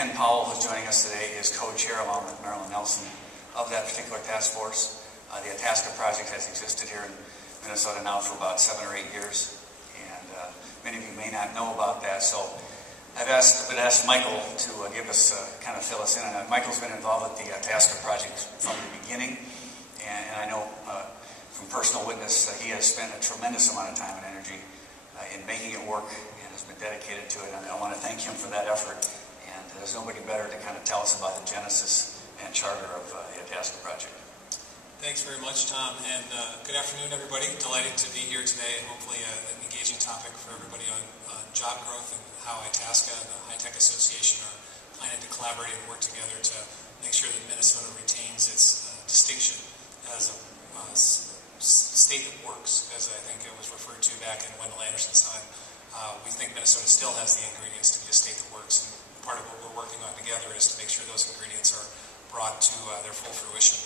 Ken Powell, who's joining us today, is co-chair along with Marilyn Nelson of that particular task force. The Itasca project has existed here in Minnesota now for about 7 or 8 years, and many of you may not know about that. So I've asked Michael to give us, kind of fill us in on that. Michael's been involved with the Itasca project from the beginning, and I know from personal witness he has spent a tremendous amount of time and energy in making it work and has been dedicated to it. And I want to thank him for that effort. And there's nobody better to kind of tell us about the genesis and charter of the Itasca project. Thanks very much, Tom, and good afternoon, everybody. Delighted to be here today. Hopefully an engaging topic for everybody on job growth and how Itasca and the High Tech Association are planning to collaborate and work together to make sure that Minnesota retains its distinction as a state that works, as I think it was referred to back in Wendell Anderson's time. We think Minnesota still has the ingredients to be a state that works, and part of what we're working on together is to make sure those ingredients are brought to their full fruition.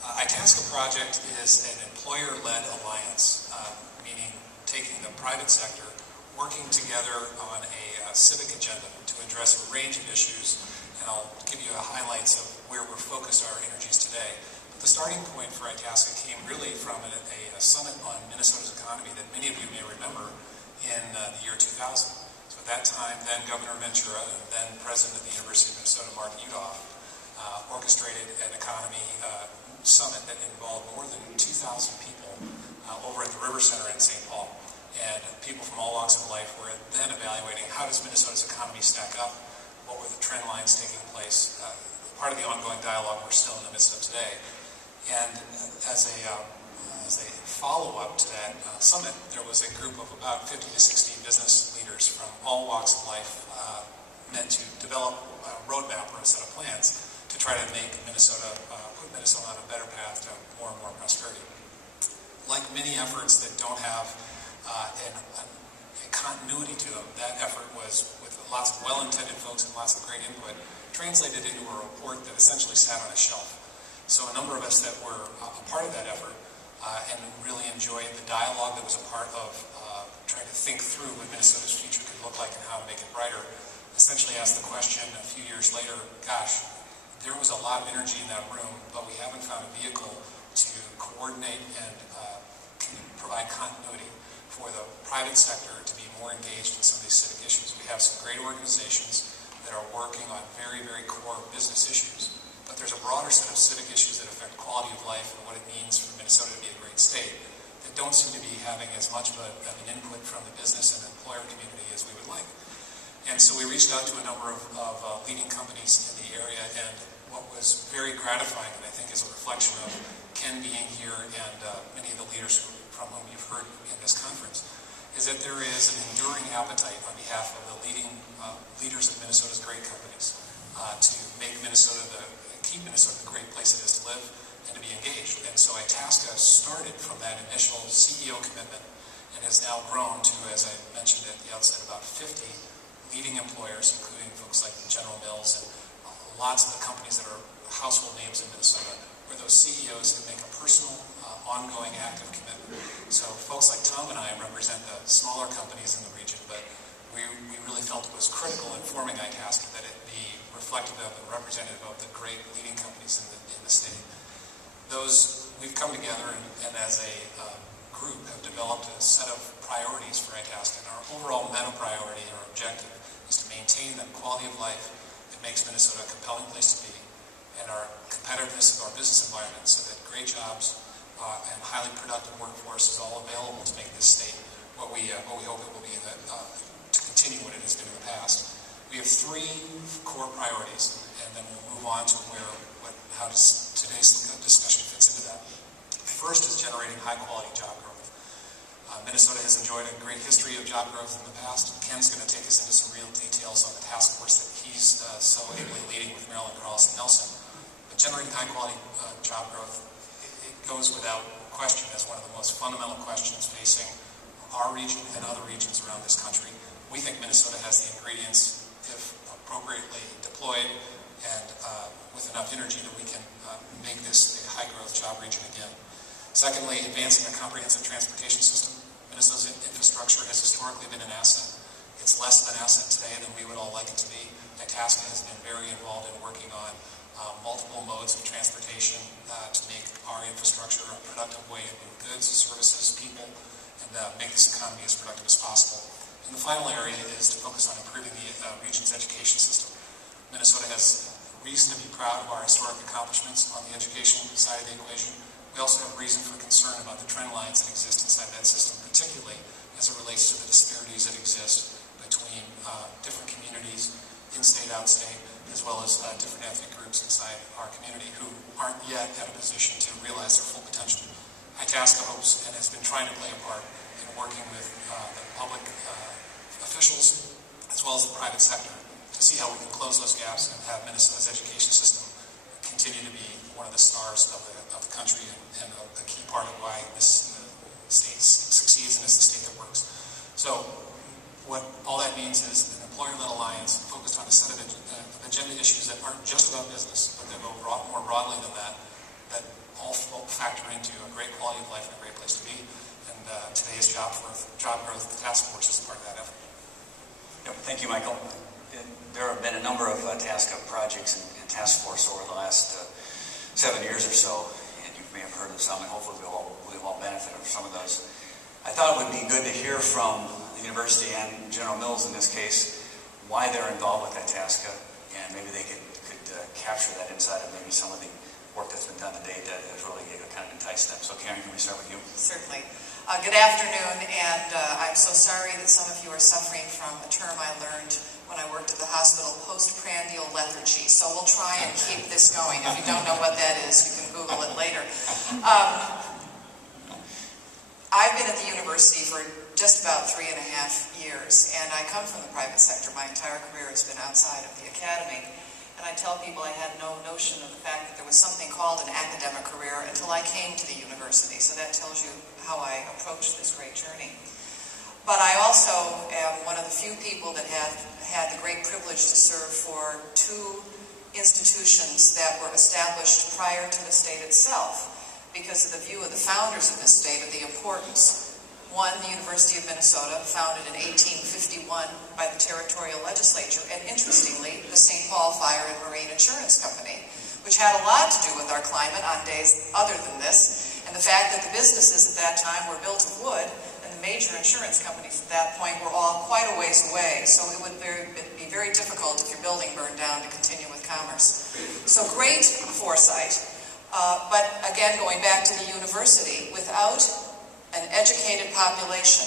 Itasca project is an employer-led alliance, meaning taking the private sector, working together on a civic agenda to address a range of issues, and I'll give you highlights of where we're focused our energies today. The starting point for Itasca came really from a summit on Minnesota's economy that many of you may remember in the year 2000. So at that time, then Governor Ventura and then President of the University of Minnesota, Mark Udoff, orchestrated an economy summit that involved more than 2,000 people over at the River Center in St. Paul. And people from all walks of life were then evaluating how does Minnesota's economy stack up, what were the trend lines taking place, part of the ongoing dialogue we're still in the midst of today. And as a follow-up to that summit, there was a group of about 50 to 60 business leaders from all walks of life meant to develop a roadmap or a set of plans to try to make Minnesota, put Minnesota on a better path to more and more prosperity. Like many efforts that don't have a continuity to them, that effort was, with lots of well-intended folks and lots of great input, translated into a report that essentially sat on a shelf. So a number of us that were a part of that effort and really enjoyed the dialogue that was a part of trying to think through what Minnesota's future could look like and how to make it brighter, essentially asked the question a few years later, gosh, there was a lot of energy in that room, but we haven't found a vehicle to coordinate and provide continuity for the private sector to be more engaged in some of these civic issues. We have some great organizations that are working on very, very core business issues. But there's a broader set of civic issues that affect quality of life and what it means for Minnesota to be a great state that don't seem to be having as much of an input from the business and employer community as we would like. And so we reached out to a number of leading companies in the area, and what was very gratifying, and I think is a reflection of Ken being here and many of the leaders from whom you've heard in this conference, is that there is an enduring appetite on behalf of the leading leaders of Minnesota's great companies to make keep Minnesota the great place it is to live and to be engaged. And so Itasca started from that initial CEO commitment and has now grown to, as I mentioned at the outset, about 50 leading employers, including folks like General Mills and lots of the companies that are household names in Minnesota, where those CEOs can make a personal, ongoing, active commitment. So folks like Tom and I represent the smaller companies in the region, but we really felt it was critical in forming Itasca that it be reflective of and representative of the great leading companies in the state. We've come together and as a group have developed a set of priorities for Itasca, and our overall meta priority or objective is to maintain the quality of life that makes Minnesota a compelling place to be, and our competitiveness of our business environment so that great jobs and highly productive workforce is all available to make this state what we hope it will be to continue what it has been in the past. We have 3 core priorities, and then we'll move on to how today's discussion fits into that. The first is generating high-quality job growth. Minnesota has enjoyed a great history of job growth in the past. Ken's going to take us into some real details on the task force that he's so ably leading with Marilyn Nelson. But generating high-quality job growth, it goes without question as one of the most fundamental questions facing our region and other regions around this country. We think Minnesota has the ingredients, if appropriately deployed and with enough energy, that we can make this a high-growth job region again. Secondly, advancing a comprehensive transportation system. Minnesota's infrastructure has historically been an asset. It's less of an asset today than we would all like it to be. Itasca has been very involved in working on multiple modes of transportation to make our infrastructure a productive way to move goods, services, people, and make this economy as productive as possible. And the final area is to focus on improving the region's education system. Minnesota has reason to be proud of our historic accomplishments on the education side of the equation. We also have reason for concern about the trend lines that exist inside that system, particularly as it relates to the disparities that exist between different communities, in-state, out-state, as well as different ethnic groups inside our community who aren't yet at a position to realize their full potential. Itasca hopes and has been trying to play a part in working with the public officials as well as the private sector to see how we can close those gaps and have Minnesota's education system continue to be one of the stars of the country and a key part of why this state succeeds and is the state that works. So what all that means is an employer-led alliance focused on a set of agenda issues that aren't just about business, but that go more broadly than that, that all factor into a great quality of life and a great place to be. And today's Job Growth Task Force is part of that effort. Yep, thank you, Michael. There have been a number of Itasca projects and task force over the last 7 years or so, and you may have heard of some, and hopefully we'll all benefit from some of those. I thought it would be good to hear from the university and General Mills in this case why they're involved with Itasca, and maybe they could capture that inside of maybe some of the work that's been done to date that has really kind of enticed them. So Karen, can we start with you? Certainly. Good afternoon, and I'm so sorry that some of you are suffering from a term I learned when I worked at the hospital, postprandial lethargy. So we'll try and keep this going. If you don't know what that is, you can Google it later. I've been at the university for just about 3.5 years, and I come from the private sector. My entire career has been outside of the academy. And I tell people I had no notion of the fact that there was something called an academic career until I came to the university. So that tells you how I approached this great journey. But I also am one of the few people that have had the great privilege to serve for 2 institutions that were established prior to the state itself because of the view of the founders of this state of the importance. One, the University of Minnesota, founded in 1851 by the territorial legislature, and interestingly, the St. Paul Fire and Marine Insurance Company, which had a lot to do with our climate on days other than this, and the fact that the businesses at that time were built of wood, and the major insurance companies at that point were all quite a ways away, so it would be very difficult if your building burned down to continue with commerce. So great foresight, but again, going back to the university, without an educated population,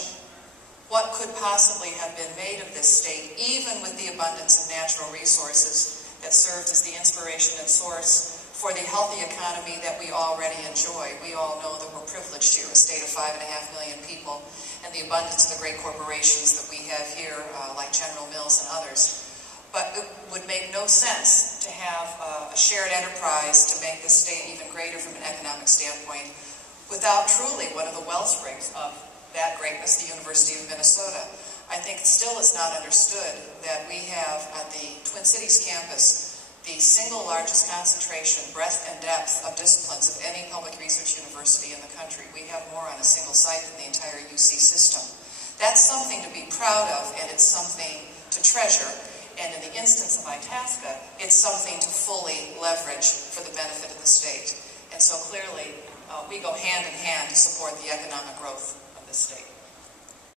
what could possibly have been made of this state, even with the abundance of natural resources that served as the inspiration and source for the healthy economy that we already enjoy? We all know that we're privileged here, a state of 5.5 million people, and the abundance of the great corporations that we have here, like General Mills and others. But it would make no sense to have a shared enterprise to make this state even greater from an economic standpoint without truly one of the wellsprings of that greatness, the University of Minnesota. I think it still is not understood that we have at the Twin Cities campus the single largest concentration, breadth and depth of disciplines of any public research university in the country. We have more on a single site than the entire UC system. That's something to be proud of, and it's something to treasure. And in the instance of Itasca, it's something to fully leverage for the benefit of the state. And so clearly, we go hand in hand to support the economic growth of this state.